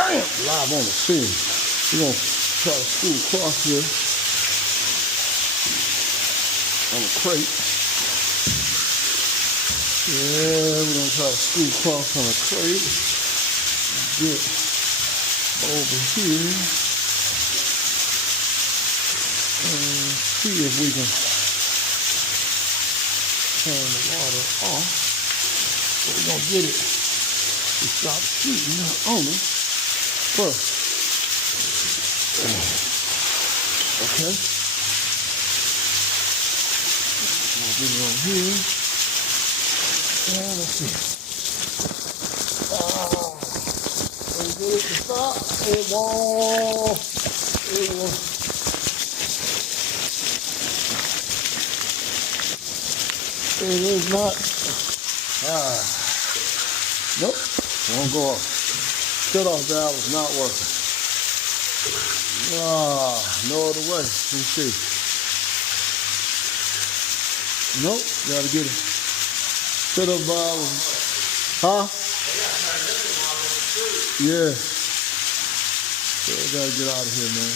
Bam! Live on the scene. We're going to try to screw across here on the crate. Yeah, we're going to try to screw across on the crate. Get over here. And see if we can turn the water off. So we're going to get it to stop shooting on us first. Okay. I'll get it on here. And let's see. So we get it to stop. It won't. It is not. Nope. It won't go off. Shut-off valve is not working. No other way. Let's see. Nope. Gotta get it. Shut-off valve. Huh? Yeah. So we gotta get out of here, man.